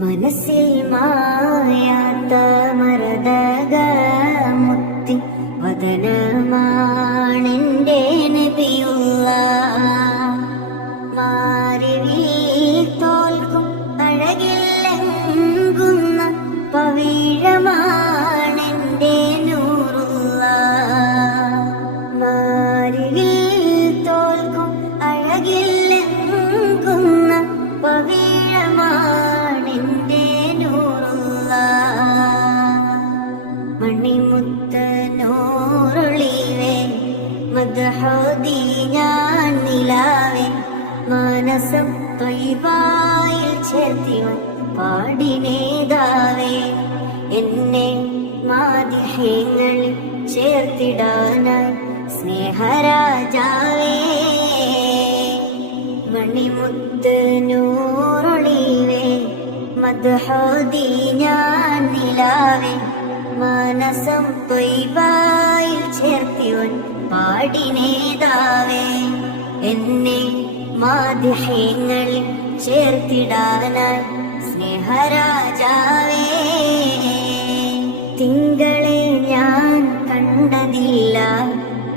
मनसि माया മണിമുത്തനോറുളിവേ മദഹോദി ഞാൻ നിലാവേ. മാനസം തൊയ്വായിൽ ചേർത്തിവൻ പാടിനേതാവേ. എന്നെ മാതിഹ്യങ്ങളിൽ ചേർത്തിടാനായി സ്നേഹരാജാവേ. മണിമുത്ത് നൂറൊളിവേ മധുഹോദി ഞാൻ നിലാവേ. മാനസം തൊയ്വായിൽ ചേർത്തിവൻ പാടിനേതാവേ. എന്നെ മാധ്യങ്ങളിൽ ചേർത്തിടാനായി സ്നേഹരാജാവേ. തിങ്കളെ ഞാൻ കണ്ടതില്ല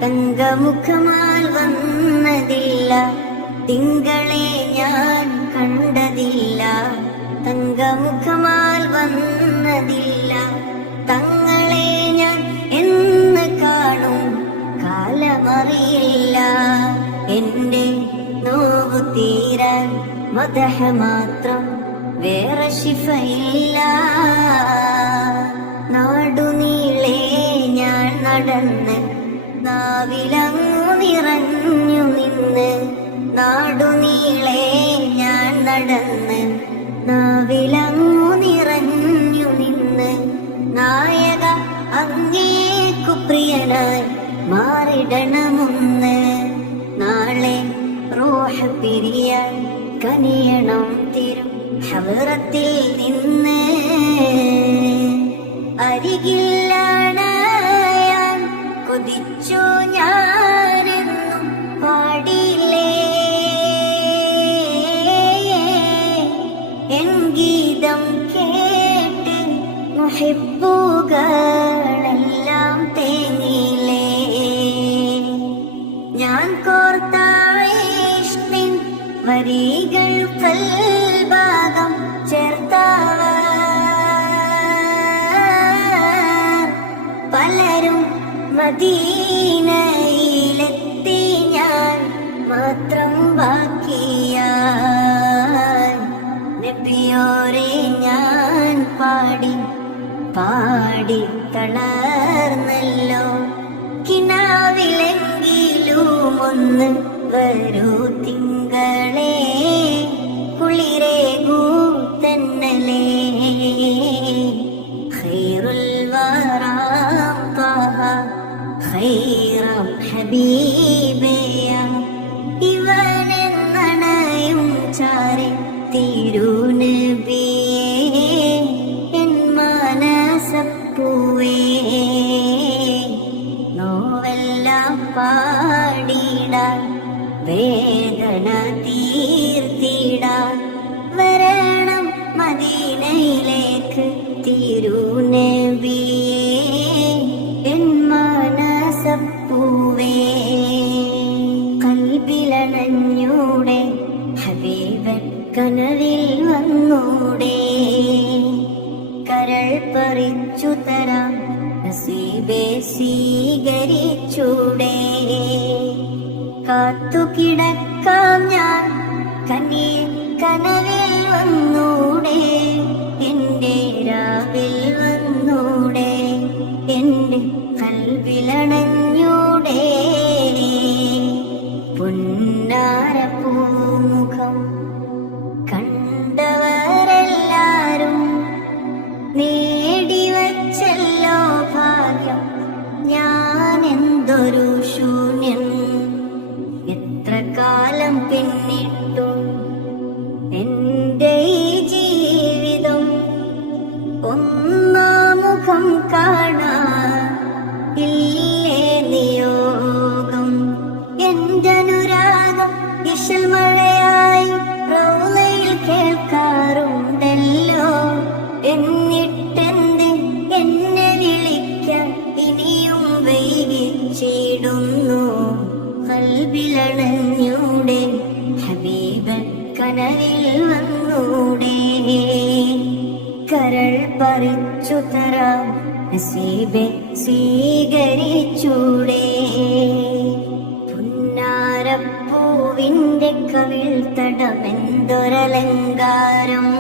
തങ്കമുഖമാൽ വന്നതില്ല. തിങ്കളെ ഞാൻ കണ്ടതില്ല തങ്കമുഖമാൽ വന്നതില്ല. കാലമറിയില്ല എന്റെ നോവു തീരാൻ മതഹ മാത്രം വേറെ ശിഫയില്ല. നാടുനീളെ ഞാൻ നടന്ന് നാവിലങ്ങു നിറഞ്ഞു നിന്ന് നാടുനീളെ ഞാൻ നടന്ന് നാവിലങ്ങു നിറഞ്ഞു നിന്ന് നായക അങ്ങേക്കു പ്രിയനായി മാറിടണമെന്ന് നാളെ റോഹ പിരിയാൻ കനിയണം തീരും ഹവറത്തിൽ നിന്ന്. അരികില്ലാണയാൻ വരികൾ കൽഭാഗം ചേർത്താവ പലരും മദീനയിലെത്തി ഞാൻ മാത്രം ബാക്കിയ നബിയോരെ ഞാൻ പാടി പാടി തളർന്നല്ലോ. കിനാവിലെങ്കിലും ഒന്ന് വരൂ തിങ്കളെ. സ്വീകരിച്ചൂടെ. കാത്തു കാലം പിന്നിട്ടും. എന്റെ ഈ ജീവിതം ഒന്നാമുഖം കാണാ. ഇല്ലേ നിയോഗം? എന്റെ അനുരാഗം ഇശൽ മഴയായി റൗലയിൽ കേൾക്കാറുണ്ടല്ലോ. എന്നിട്ടെന്ത് എന്നെ വിളിക്കാൻ ഇനിയും വൈകിച്ചിടുന്നു. കൽവിലണ കനവിൽ വന്നൂടേ. കരൾ പറിച്ചു തരാം നസീബെ സ്വീകരിച്ചൂടെ. പുന്നാരപ്പൂവിന്റെ കവിൾ തടമെന്തൊരലങ്കാരം.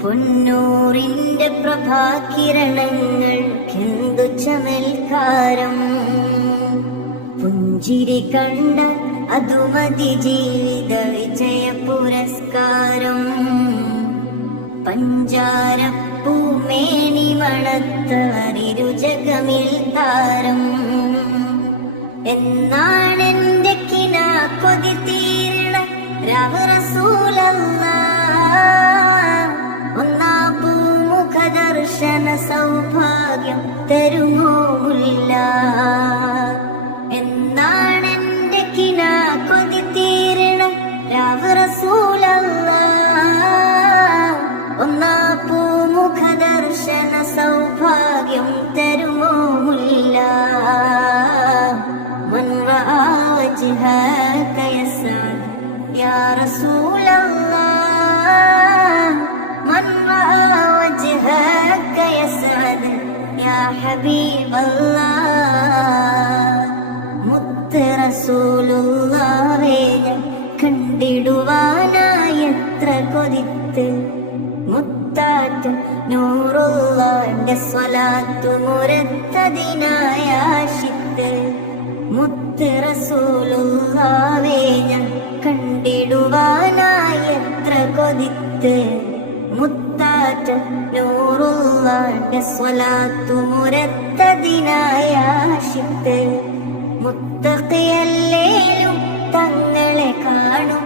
പൊന്നൂറിന്റെ പ്രഭാകിരണങ്ങൾക്കെന്തു ചമൽക്കാരം. പുഞ്ചിരി കണ്ട അതുമതി ജീവിത വിജയ പുരസ്കാരം. പഞ്ചാരപ്പൂമേനി മണത്തറിരുജകമിൽ താരം. എന്നാണ് എന്നാണെന്റെ കിന കൊതി തീരണ രഹറസൂലല്ല ഒന്നാ പൂമുഖ ദർശന സൗഭാഗ്യം തരുമോ മുല്ല. കൊതിത്ത് മുത്താറ്റ നൂറുള്ളാന്റെ സ്വലാത്തു മുരത്തതിനായ ആശിത്ത് ഞാൻ കണ്ടിടുവാനായി എത്ര കൊതിത്ത് മുത്താറ്റ നൂറുള്ളാന്റെ സ്വലാത്തു മുരത്തതിനായ ആശിത്ത് മുത്തഖിയല്ലേലും തങ്ങളെ കാണും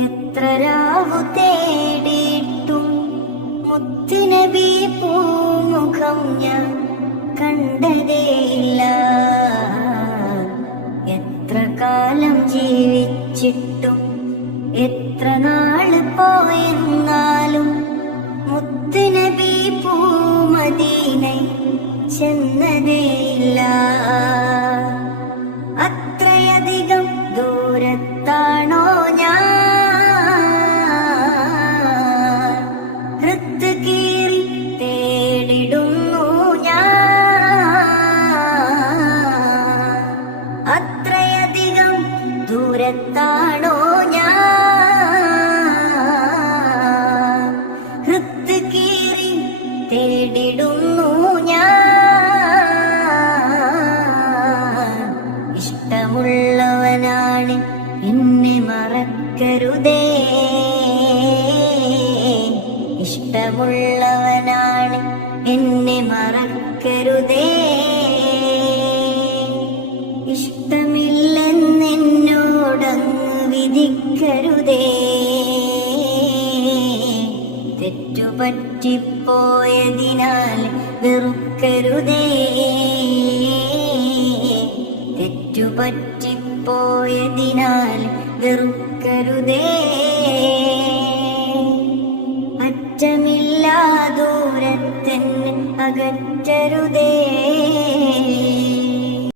എത്ര രാവു തേടിയിട്ടും മുത്തുനബി പൂമുഖം ഞാൻ കണ്ടതേയില്ല. എത്ര കാലം ജീവിച്ചിട്ടും എത്ര നാൾ പോയെന്നാലും പൂമദീനെ ചെന്നതേയില്ല. എന്നെ മറക്കരുതേ. ഇഷ്ടമില്ലെന്നെന്നോടങ്ങ് വിധിക്കരുതേ. തെറ്റുപറ്റിപ്പോയതിനാൽ വെറുക്കരുതേ. തെറ്റുപറ്റിപ്പോയതിനാൽ വെറുക്കരുതേ. അകറ്റരുതേ.